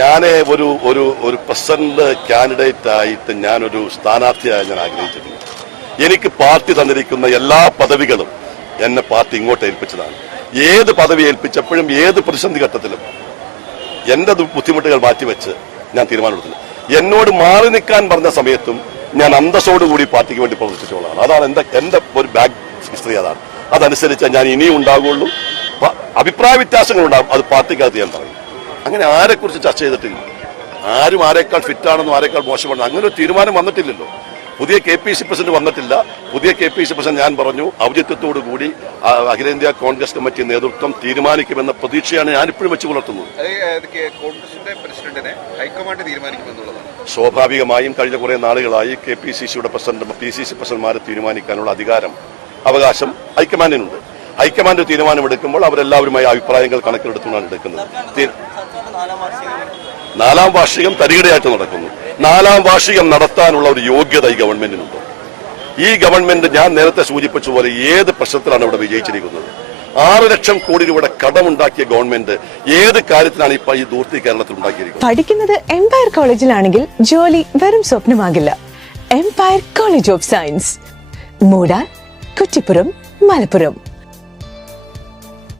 ഞാൻ ഒരു ഒരു ഒരു പ്രസിഡന്റ് കാൻഡിഡേറ്റ് ആയിട്ട് ഞാനൊരു സ്ഥാനാർത്ഥിയായി ഞാൻ ആഗ്രഹിച്ചിട്ടില്ല എനിക്ക് പാർട്ടി തന്നിരിക്കുന്ന എല്ലാ പദവികളും എന്നെ പാർട്ടി ഇങ്ങോട്ട് ഏൽപ്പിച്ചതാണ്. ഏത് പദവി ഏൽപ്പിച്ചപ്പോഴും ഏത് പ്രതിസന്ധി ഘട്ടത്തിലും എന്റെ ബുദ്ധിമുട്ടുകൾ മാറ്റിവെച്ച് ഞാൻ തീരുമാനമെടുത്തില്ല എന്നോട് മാറി നിൽക്കാൻ പറഞ്ഞ സമയത്തും ഞാൻ അന്തസ്സോടുകൂടി പാർട്ടിക്ക് വേണ്ടി പ്രവർത്തിച്ചിട്ടുള്ളതാണ് അതാണ് എന്റെ എന്റെ ഒരു ബാക്ക് ഹിസ്റ്ററി അതാണ്. അതനുസരിച്ച് ഞാൻ ഇനിയും ഉണ്ടാകുള്ളൂ അഭിപ്രായ വ്യത്യാസങ്ങൾ ഉണ്ടാകും അത് പാർട്ടിക്കകത്ത് ഞാൻ പറയും. അങ്ങനെ ആരെക്കുറിച്ച് ചർച്ച ചെയ്തിട്ടില്ല. ആരും ആരെക്കാൾ ഫിറ്റാണെന്നും ആരെക്കാൾ മോശമാണ് അങ്ങനെ ഒരു തീരുമാനം വന്നിട്ടില്ലല്ലോ. പുതിയ കെ പി സി പ്രസിഡന്റ് വന്നിട്ടില്ല. പുതിയ കെ പി സി പ്രസിഡന്റ് ഞാൻ പറഞ്ഞു ഔചിത്യത്തോടു കൂടി അഖിലേന്ത്യാ കോൺഗ്രസ് കമ്മിറ്റി നേതൃത്വം തീരുമാനിക്കുമെന്ന പ്രതീക്ഷയാണ് ഞാൻ ഇപ്പോഴും വെച്ച് പുലർത്തുന്നത്. സ്വാഭാവികമായും കഴിഞ്ഞ കുറെ നാളുകളായി കെ പി സി സിയുടെ പ്രസിഡന്റ് പി സി സി പ്രസിഡന്റ്മാരെ തീരുമാനിക്കാനുള്ള അധികാരം അവകാശം ഹൈക്കമാൻഡിനുണ്ട്. ഹൈക്കമാൻഡ് തീരുമാനമെടുക്കുമ്പോൾ അവരെല്ലാവരുമായി അഭിപ്രായങ്ങൾ കണക്കിലെടുത്തുകൊണ്ടാണ് എടുക്കുന്നത്. നാലാം വാർഷികം. തരികിടയായിട്ട് നടക്കുന്നു. നാലാം വാർഷികം നടത്താനുള്ള ഒരു യോഗ്യത ഈ ഗവൺമെന്റിനുണ്ട്. ഈ ഗവൺമെന്റ് ഞാൻ നേരത്തെ സൂചിപ്പിച്ച പോലെ ഏത് പ്രശ്നത്തിലാണ് ഇവിടെ വിജയിച്ചിരിക്കുന്നത്? ആറ് ലക്ഷം കോടി രൂപയുടെ കടമുണ്ടാക്കിയ ഗവൺമെന്റ് ഏത് കാര്യത്തിലാണ് ഇപ്പൊ ഈ ദൂർത്തി കേരളത്തിൽ ഉണ്ടാക്കിയിരിക്കുന്നത്? പഠിക്കുന്നത് എംപയർ കോളേജിലാണെങ്കിൽ ജോലി വെറും സ്വപ്നമാകില്ല. എംപയർ കോളേജ് ഓഫ് സയൻസ് മൂടാൻ കുറ്റിപ്പുറം മലപ്പുറം.